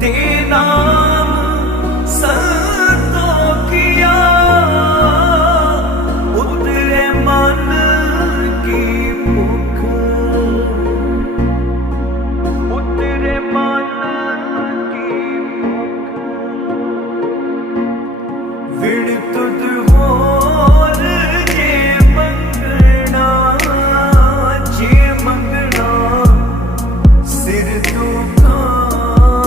ਦੇ ਨਾਮ ਸੰਤੋ ਕੀਆ। ਉਤਰੇ ਮਨ ਕੀ ਭੁੱਖ। ਉਤਰੇ ਮਨ ਕੀ ਭੁੱਖ। ਵਿੜਤ